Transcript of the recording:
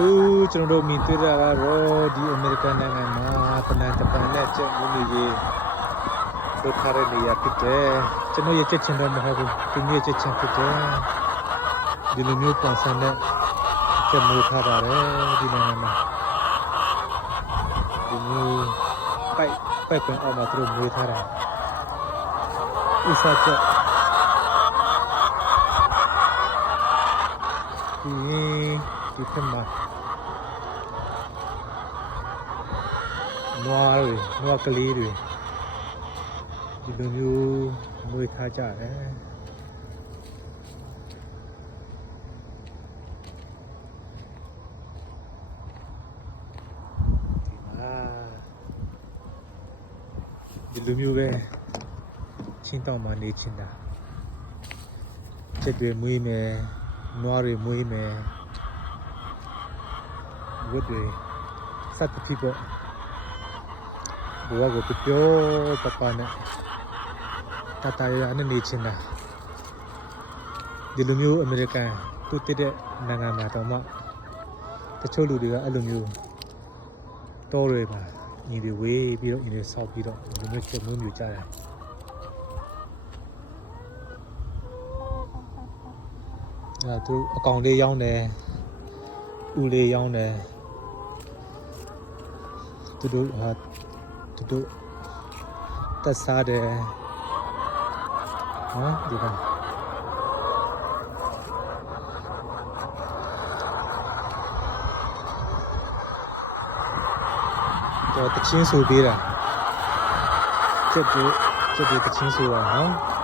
သူကျွန်တော်တို့မြင်တွေ့တာကတော့ဒီအမေရိကန်နိုင်ငံမှာပနန်တပန်နဲ့ကျက်မှုနေရေးတို့ထားတဲ့နေရာဖြစ်တယ်ကျွန်တော်ရဲ့ချက်ချင်းတော့မဟုတ်ဘူးသူရဲ့ချက်ချင်းဖြစ်တယ်ဒီလိုမျိုးပုံစံနဲ့ကျက်မှုထားပါတယ်ဒီနိုင်ငံမှာဒီမျိုးပိုက်ပိုက်ပင်အောင်မှာသူတို့မွေးထားတာဥစားချက်ဒီ ဒီထက်မှာနွားတွေနွားကလေးတွေဒီလိုမျိုးမွေးထားကြတယ်ဒီလိုမျိုးပဲချင်းတောင်မှနေချင်တာချက်တွေမွေးမယ်နွားတွေမွေးမယ် ဝတ်တွေစသဖြင့်ပေါ့ဘဝကိုပျော်ပပနဲ့တတရရနဲ့နေချင်တာဒီလိုမျိုးအမေရိကန်သူတည်တဲ့နိုင်ငံမှာတော့မှတချို့လူတွေကအဲ့လိုမျိုးတောတွေမှာညီတွေဝေးပြီးတော့ညီတွေဆောက်ပြီးတော့ဒီလိုမျိုးချက်မျိုးမျိုးကြတယ်အဲ့သူအကောင်လေးရောင်းတယ်ဥလေးရောင်းတယ် သူတို့ဟာသူတို့တက်စားတယ်ဟမ်ဒီကောင်တော့တချင်းဆိုပေးတာကျက်တူကျက်တူတချင်းဆိုတာနော်